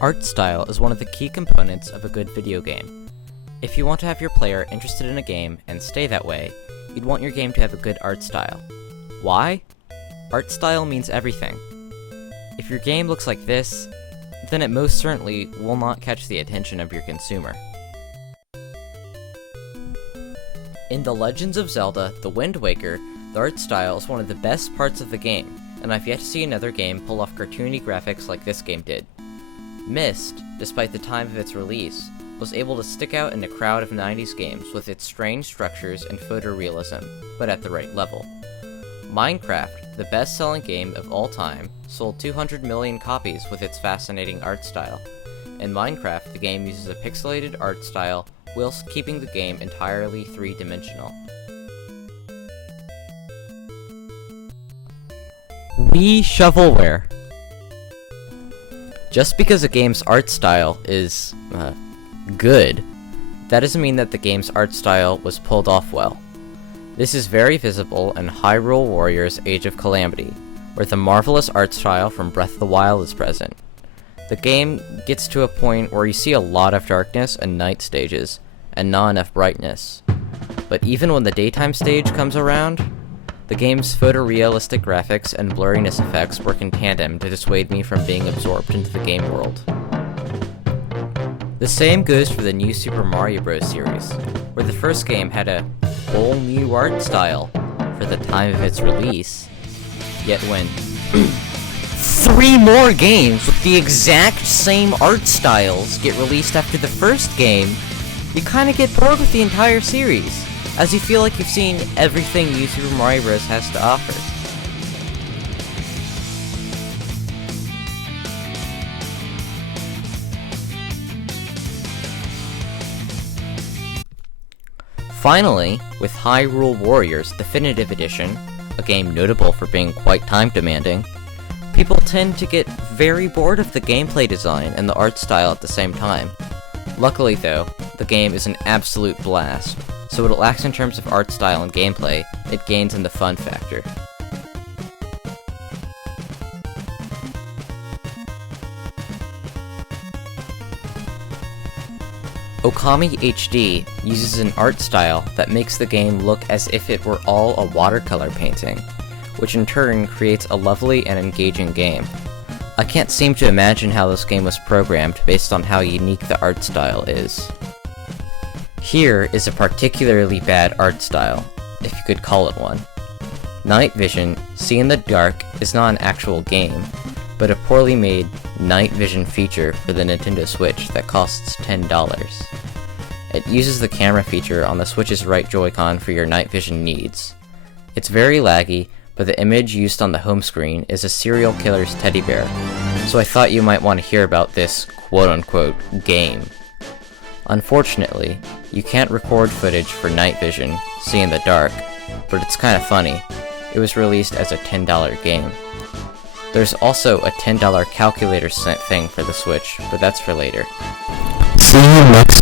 Art style is one of the key components of a good video game. If you want to have your player interested in a game and stay that way, you'd want your game to have a good art style. Why? Art style means everything. If your game looks like this, then it most certainly will not catch the attention of your consumer. In The Legends of Zelda: The Wind Waker, the art style is one of the best parts of the game, and I've yet to see another game pull off cartoony graphics like this game did. Myst, despite the time of its release, was able to stick out in a crowd of 90s games with its strange structures and photorealism, but at the right level. Minecraft, the best-selling game of all time, sold 200 million copies with its fascinating art style. In Minecraft, the game uses a pixelated art style whilst keeping the game entirely three-dimensional. Wii Shovelware. Just because a game's art style is, good, that doesn't mean that the game's art style was pulled off well. This is very visible in Hyrule Warriors: Age of Calamity, where the marvelous art style from Breath of the Wild is present. The game gets to a point where you see a lot of darkness and night stages, and not enough brightness. But even when the daytime stage comes around, the game's photorealistic graphics and blurriness effects work in tandem to dissuade me from being absorbed into the game world. The same goes for the new Super Mario Bros. Series, where the first game had a whole new art style for the time of its release, yet when 3 more games with the exact same art styles get released after the first game, you kinda get bored with the entire series, as you feel like you've seen everything new Super Mario Bros. Has to offer. Finally, with Hyrule Warriors Definitive Edition, a game notable for being quite time-demanding, people tend to get very bored of the gameplay design and the art style at the same time. Luckily though, the game is an absolute blast, so what it lacks in terms of art style and gameplay, it gains in the fun factor. Okami HD uses an art style that makes the game look as if it were all a watercolor painting, which in turn creates a lovely and engaging game. I can't seem to imagine how this game was programmed based on how unique the art style is. Here is a particularly bad art style, if you could call it one. Night Vision: See in the Dark is not an actual game, but a poorly made night vision feature for the Nintendo Switch that costs $10. It uses the camera feature on the Switch's right Joy-Con for your night vision needs. It's very laggy, but the image used on the home screen is a serial killer's teddy bear, so I thought you might want to hear about this quote-unquote game. Unfortunately, you can't record footage for Night Vision: See in the Dark, but it's kinda funny. It was released as a $10 game. There's also a $10 calculator thing for the Switch, but that's for later. See you next